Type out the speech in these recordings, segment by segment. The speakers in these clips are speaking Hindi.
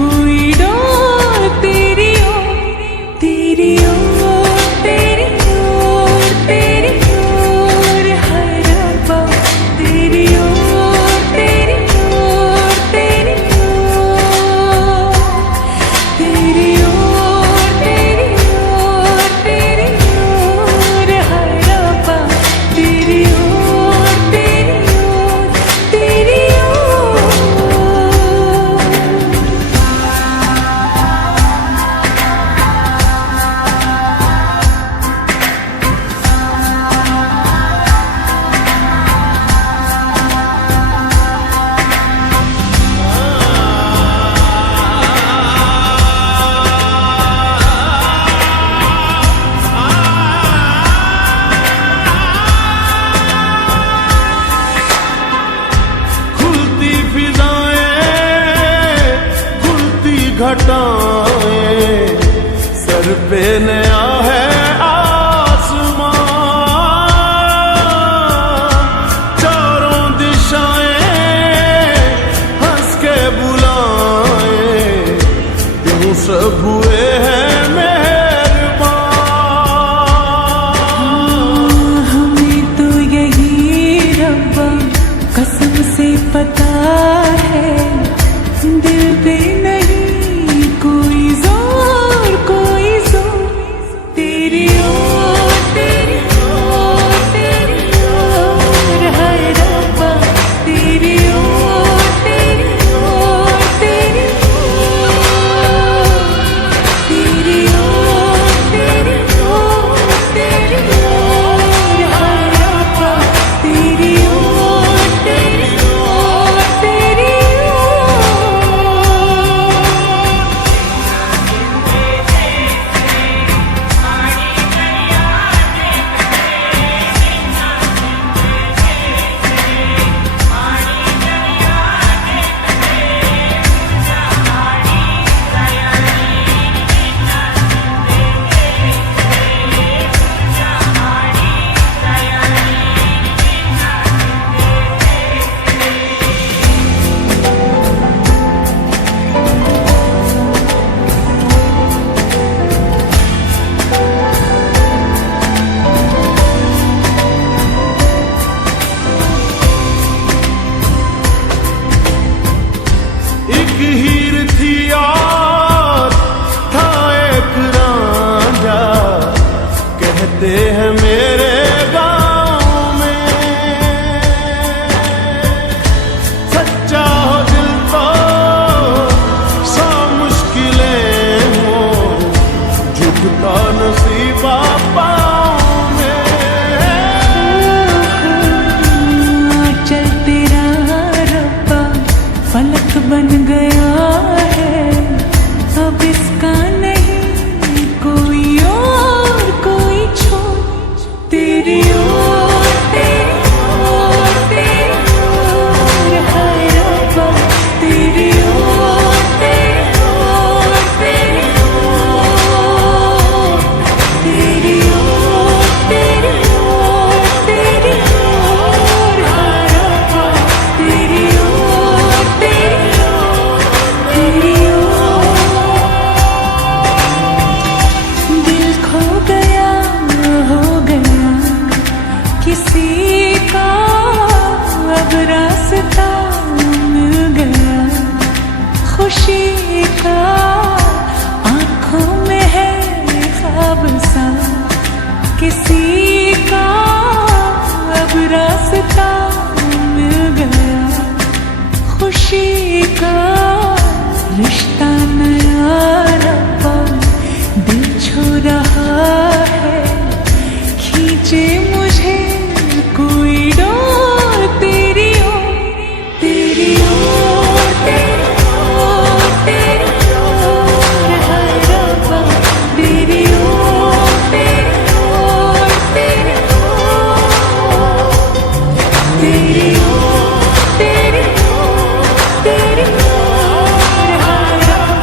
कोई डोर तेरी ओर, तेरी ओर, तेरी ओर, तेरी ओर है रब्बा, तेरी ओर, तेरी ओर, तेरी ओर, तेरी ओर, तेरी ओर, तेरी ओर है रब्बा, तेरी ओर, तेरी ओर, तेरी ओर। खुलती फिजाएं, खुलती घटाएं, सर पे नया है आसमां, चारों दिशाएं हंस के बुलाएं, यूं सब हुए हैं मेहरबान। हमें तो यही रब्बा कसम से पता है, दिल पे नहीं कोई जोर, कोई जोर, तेरी ओर, तेरी ओर, तेरी ओर है रब्बा, तेरी ओर, तेरी ओर, तेरी ओर, तेरी ओर, तेरी ओर, तेरी ओर है रब्बा, तेरी ओर, तेरी ओर, तेरी ओर। एक हीर थी और था एक रांझा, कहते हैं मेरे गांव में, सच्चा हो दिल तो सौ मुश्किलें हो, झुकता नसीबा पाँव में। चल तेरा रब्बा फलक बन गया है, अब इसका नहीं कोई और, कोई छोर, तेरी ओर, तेरी ओर, तेरी ओर है रब्बा, तेरी ओर, तेरी ओर, तेरी ओर, तेरी ओर, तेरी ओर, तेरी ओर है रब्बा, तेरी ओर, तेरी ओर, तेरी ओर। दिल खो गया, हो गया किसी का, अब रास्ता मिल गया खुशी का, आंखों में है ख्वाब सा किसी का, अब रास्ता मिल गया खुशी का, रिश्ता नया रब्बा दिल छू रहा है, खींचे मुझे कोई डोर, तेरी ओर, तेरी ओर, तेरी ओर, तेरी ओर है रब्बा, तेरी ओर, तेरी ओर, तेरी ओर, तेरी ओर, तेरी ओर, तेरी ओर है रब्बा।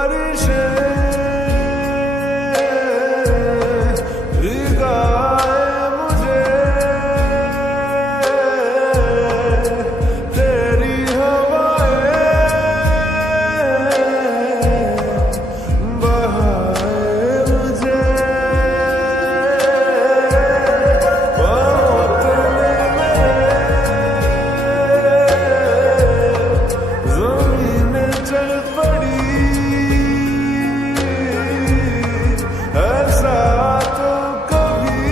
बारिशें भिगाए मुझे, तेरी हवाएं बहाए मुझे, बहुत ज़मीनें चल पड़ी, ऐसा तो कभी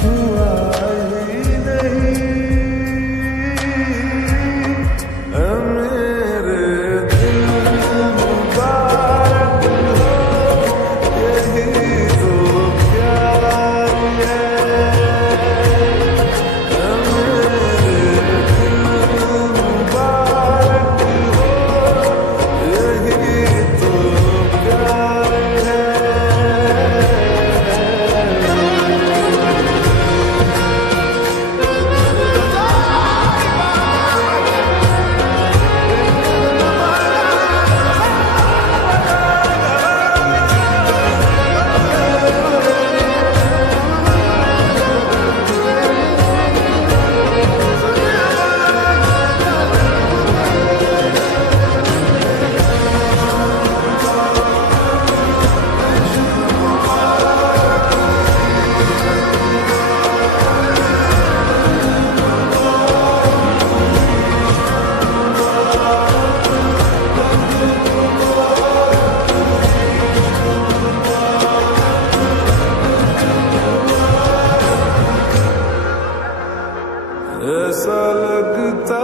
हुआ ही नहीं। मेरे दिल मुबारक हो, यही तो प्यार है। मेरे दिल मुबारक हो, यही तो प्यार है। ऐसा लगता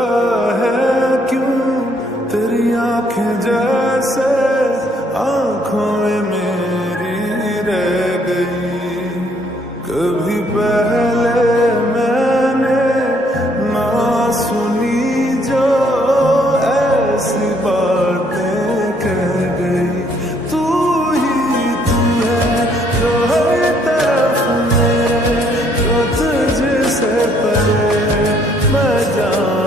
है क्यों तेरी आंखें जैसे आंखों में मेरी रह गई। कभी पहले मैंने ना सुनी जो ऐसी बातें कह गई। तू ही तू है जो हर तरफ मेरे, जो तुझसे परे मैं जाऊं